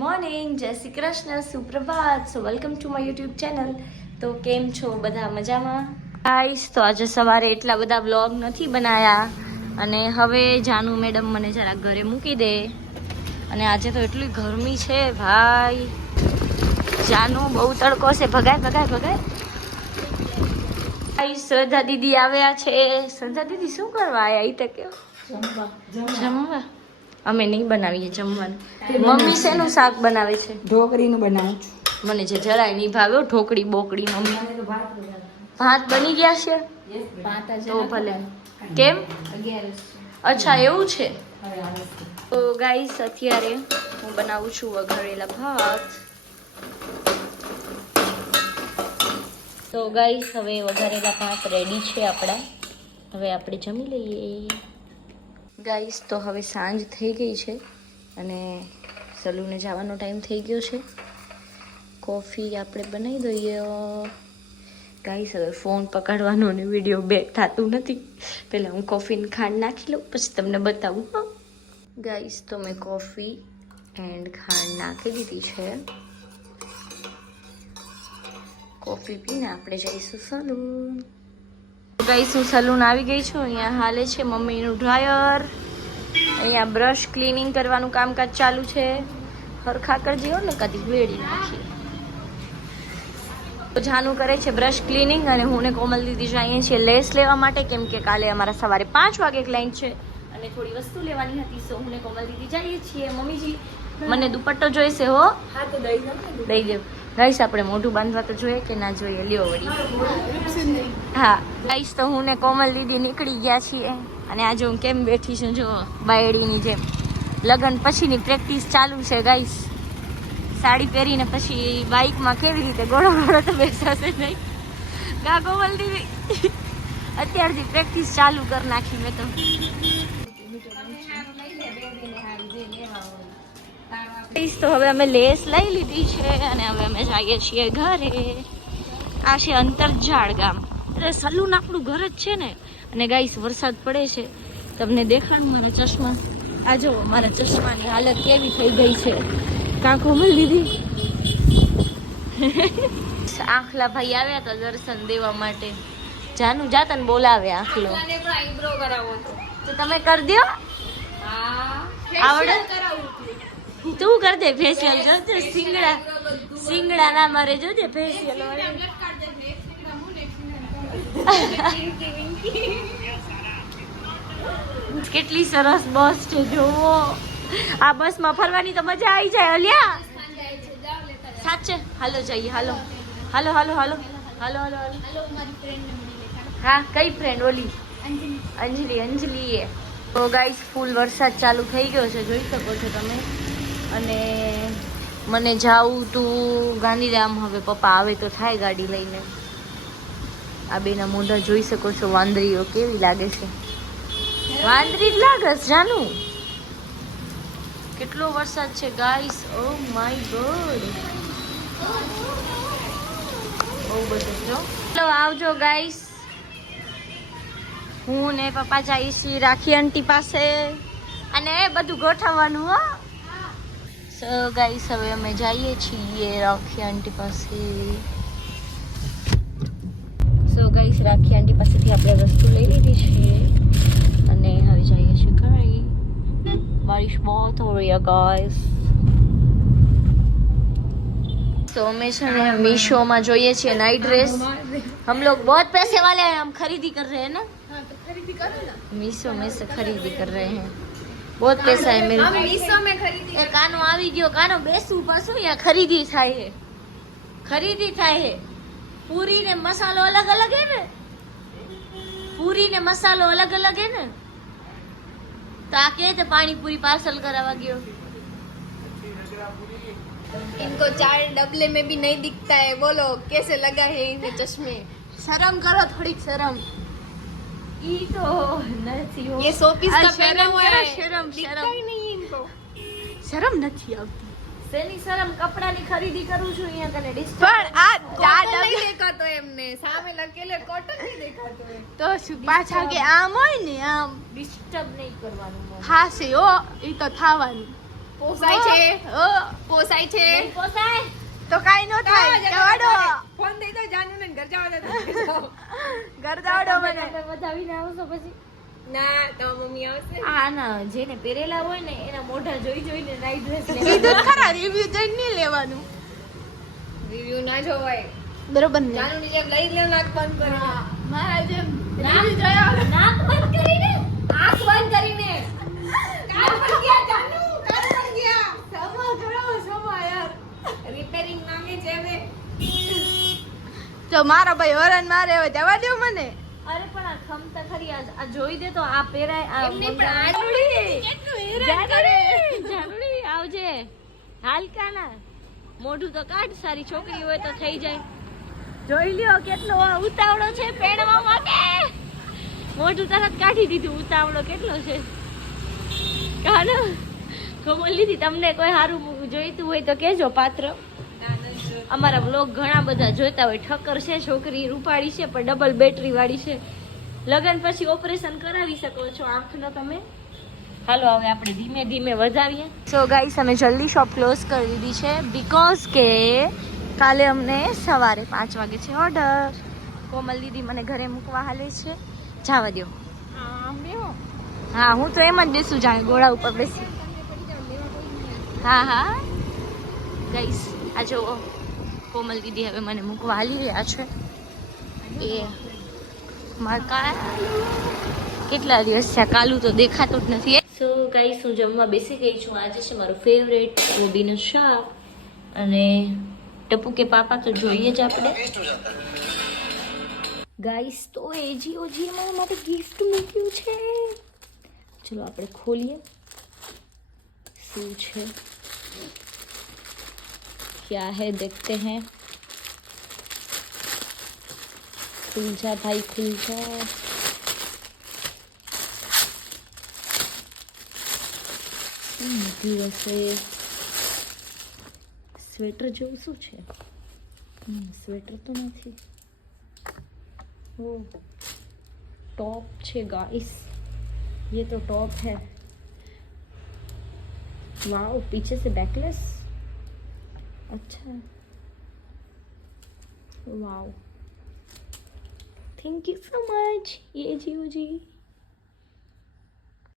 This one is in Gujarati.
મોર્નિંગ, જય શ્રી કૃષ્ણ, સુપ્રભાત. So welcome to my YouTube channel. તો કેમ છો બધા? મજામાં? ગાઈસ, તો આજે સવારે એટલા બધા વ્લોગ નથી બનાયા અને હવે જાનુ મેડમ મને જરા ઘરે મૂકી દે. અને આજે તો એટલી ગરમી છે ભાઈ. જાનુ બહુ તડકો છે, ભગાય ભગાય ભગાય. ગાઈસ, શ્રદ્ધા દીદી આવ્યા છે. શ્રદ્ધા દીદી શું કરવા આવ્યા? એ તો કેવું જમવા. અમે નહીં બનાવીએ જમવાનું. મમ્મી શેનું શાક બનાવે છે? ઢોકળીનું બનાવું છું. મને જે જરાય નહીં ભાવ્યો ઢોકળી બોકડી. મમ્મી ભાત બની ગયા છે તો ભલે. કેમ? અચ્છા, એવું છે. તો ગાઈસ, અત્યારે હું બનાવું છું વઘારેલા ભાત. તો ગાઈસ, હવે વઘારેલા ભાત રેડી છે આપણા. હવે આપણે જમી લઈએ. ગાઈસ, તો હવે સાંજ થઈ ગઈ છે અને સલૂને જવાનો ટાઈમ થઈ ગયો છે. કોફી આપણે બનાવી દઈએ. ગાઈસ, હવે ફોન પકડવાનો ને વિડીયો બેક થતું નથી. પહેલાં હું કોફીની ખાંડ નાખી લઉં, પછી તમને બતાવું. ગાઈસ, તો મેં કોફી એન્ડ ખાંડ નાખી દીધી છે. કોફી પીને આપણે જઈશું સલૂન. ગાઈસ, હું સલૂન આવી ગઈ છું. અહીંયા હાલે છે મમ્મીનું ડ્રાયર. અહીંયા બ્રશ ક્લીનિંગ કરવાનું કામકાજ ચાલુ છે. હરખા કરજી હો ને કદી વેડી નાખી. જાનુ કરે છે બ્રશ ક્લીનિંગ અને હું ને કોમલ દીદી જઈએ છીએ લેસ લેવા માટે, કેમ કે કાલે અમારા સવારે 5 વાગે ક્લાયન્ટ છે અને થોડી વસ્તુ લેવાની હતી. સો હું ને કોમલ દીદી જઈએ છીએ. મમ્મીજી, મને દુપટ્ટો જોઈશે હો. હા, તો દઈ દેવ. ગાઈસ, આપણે મોઢું બાંધવા તો જોઈએ કે ના જોઈએ? લ્યો વળી. હા ગાઈસ, તો હું ને કોમલ દીદી નીકળી ગયા છીએ અને આજે હું કેમ બેઠી છું જો બાયડીની જેમ. લગ્ન પછીની પ્રેક્ટિસ ચાલુ છે ગાઈસ. સાડી પહેરીને પછી બાઇકમાં કેવી રીતે ગોળો ગોળો તો બેસાશે નહીં. ગા કોમલ દીદી, અત્યારથી પ્રેક્ટિસ ચાલુ કરી નાખી મેં તો. તો હવે અમે લેસ લઈ લીધી છે અને હવે અમે જઈએ છીએ ઘરે. આ છે અંતરજાળ ગામ. એટલે સલૂન આપણું ઘર જ છે ને. અને ગાઈસ, વરસાદ પડે છે, તમને દેખાડું મારા ચશ્મા. આ જો મારા ચશ્માની હાલત કેવી થઈ ગઈ છે. કાં કોમલ દીદી? આખલા ભાઈ આવ્યા હતા દર્શન દેવા માટે. જાનુ જાતન બોલાવે આખલો. તો તમે કરી દો. આવડે? તું કર દે ફેશિયલ. જોજે સિંગડા ના મારે. જોજે ફેશિયલ કેટલી સરસ બસ છે જોવો. આ બસમાં ફરવાની તો મજા આવી જાય. અલ્યા સાચે હાલો જઈએ. હાલો હાલો હાલો હાલો હાલો હાલો હાલો. હા, કઈ ફ્રેન્ડ? ઓલી અંજલિ. અંજલિ. તો ગાઈસ, ફૂલ વરસાદ ચાલુ થઈ ગયો છે, જોઈ શકો છો તમે. અને મને જાવું તું ગાંધીધામ. હવે પપ્પા આવે તો થાય ગાડી લઈને. આ બેના મોઢા જોઈ શકો છો. વાંદરીઓ કેવી લાગે છે. વાંદરી જ લાગે છે જાનુ. કેટલો વરસાદ છે ગાઈસ. ઓ માય ગોડ, બહુ બધું છે. ચલો આવજો ગાઈસ. હું ને પપ્પા જઈએ છીએ રાખી આંટી પાસે અને બધું ગોઠવવાનું. હો સો ગાઈસ, હવે અમે જઈએ છીએ રાખી આંટી પાસે. સો ગાઈસ, રાખી આંટી પાસેથી આપણે વસ્તુ લઈ લીધી છે અને હવે જઈએ છીએ ઘરે. बारिश बहुत हो रही है गाइस. तो हमें मीशो में જોઈએ છીએ नाइट ड्रेस. हम लोग बहुत पैसे वाले हैं, हम खरीदी कर रहे हैं ना. हाँ, तो खरीदी करो ना. मीशो में से खरीदी कर रहे हैं. बहुत पैसा है मेरे. हम मीशो में खरीदी. ए कानो આવી ગયો. કાનો બેસું પાછું. યા ખરીદી થાય છે. ખરીદી થાય છે. પૂરી ને મસાલો અલગ અલગ है ને. પૂરી ને મસાલો अलग अलग है ना. तो आके तो पानी पूरी पार्सल करावा गयो. इनको 4 डबले में भी नहीं दिखता है. बोलो कैसे लगा है इन्हें चश्मे? शर्म करो, थोड़ी शर्म. ई तो नहीं हो. ये 100 पीस का पहना हुआ है. शर्म दिखता ही नहीं है इनको. शर्म નથી આવતી. શેની શરમ? કપડાની ખરીદી કરું છું અહીંયા કને ડિસ્કાઉન્ટ. પણ આ 4 નહીં દેખાતો એમને. સામે લખેલે કોટન નહીં દેખાતો है. તો શું પાછા કે આમ હોય ને આમ ડિસ્ટર્બ નહીં કરવાનું. હા છે ઓ, ઈ તો થાવાનું. પોસાય છે પોસાય છે નહીં પોસાય તો કાઈ નો થાય જવાડો ફોન દઈ દો જાનુ ને ઘર જવા દે ઘર જાવડો મને વધાવીને આવશો પછી ના તો મમ્મી આવશે આ ના જેને પહેરેલા હોય ને એના મોઢા જોઈ જોઈને નાઈ ડ્રેસ કીધું ખરા રિવ્યુ જઈને નહીં લેવાનું રિવ્યુ ના જોવાય બરોબર ને જાનુ ની જેમ લઈ લે નાક બંધ કરીને મારા જેમ નાક બંધ કરીને આંખ બંધ કરીને કાન પર ગયા જાનુ કાન પર ગયા સમા કરો સમા યાર રિપેરિંગ માંગે છે હવે જો મારા ભાઈ વરણ મારે હવે જવા દો મને અરે પણ આ ખમતા ખરી આ જોઈ દે તો આ પહેરાય આ એમની પણ આ કેટલું હેરાન કરે જાનુડી આવજે હાલકાના મોઢું તો કાઢ સારી છોકરી હોય તો થઈ જાય જોઈ લ્યો કેટલો ઉતાવળો છે પહેરવા માટે મોઢું તરત કાઢી દીધું ઉતાવળો કેટલો છે કાનો ખબર લીધી તમને કોઈ સારું જોઈતું હોય તો કહેજો પાત્ર અમારા વ્લોગ ઘણા બધા જોતા હોય ઠક્કર છે છોકરી રૂપાળી છે પણ ડબલ બેટરી વાળી છે લગન પછી ઓપરેશન કરાવી શકો છો આંખનો તમે હાલો હવે આપણે ધીમે ધીમે વધાવીએ સો ગાઈસ અમે જલ્દી શોપ ક્લોઝ કરી દીધી છે બીકોઝ કે કાલે અમને સવારે 5 વાગે છે ઓર્ડર કોમલ દીદી મને ઘરે મૂકવા હાલે છે જવા દો હા હું તો એમ જ બેસું જાણે ઘોડા ઉપર બેસી હા હા ગાઈસ આ જો કોમલ દીદી હવે મને મૂકવા હાલી રહ્યા છે એ મારા કેટલા દિવસ થયા કાલું તો દેખાતું જ નથી સો ગાઈસ હું જમવા બેસી ગઈ છું આજે છે મારું ફેવરેટ કોબીનું શાક અને ટપુ કે પાપા તો જોઈએ જ આપણે ગાઈસ તો એજીઓજી મારા માટે ગિફ્ટ મૂક્યું છે ચલો આપણે ખોલીએ શું છે क्या है देखते हैं खुल जा भाई खुल जा દિવસે સ્વેટર જેવું શું છે સ્વેટર તો નથી ઓ टॉप છે गाइस ये तो टॉप है वाओ पीछे से बैकलेस अच्छा wow thank you so much ये जीओ जी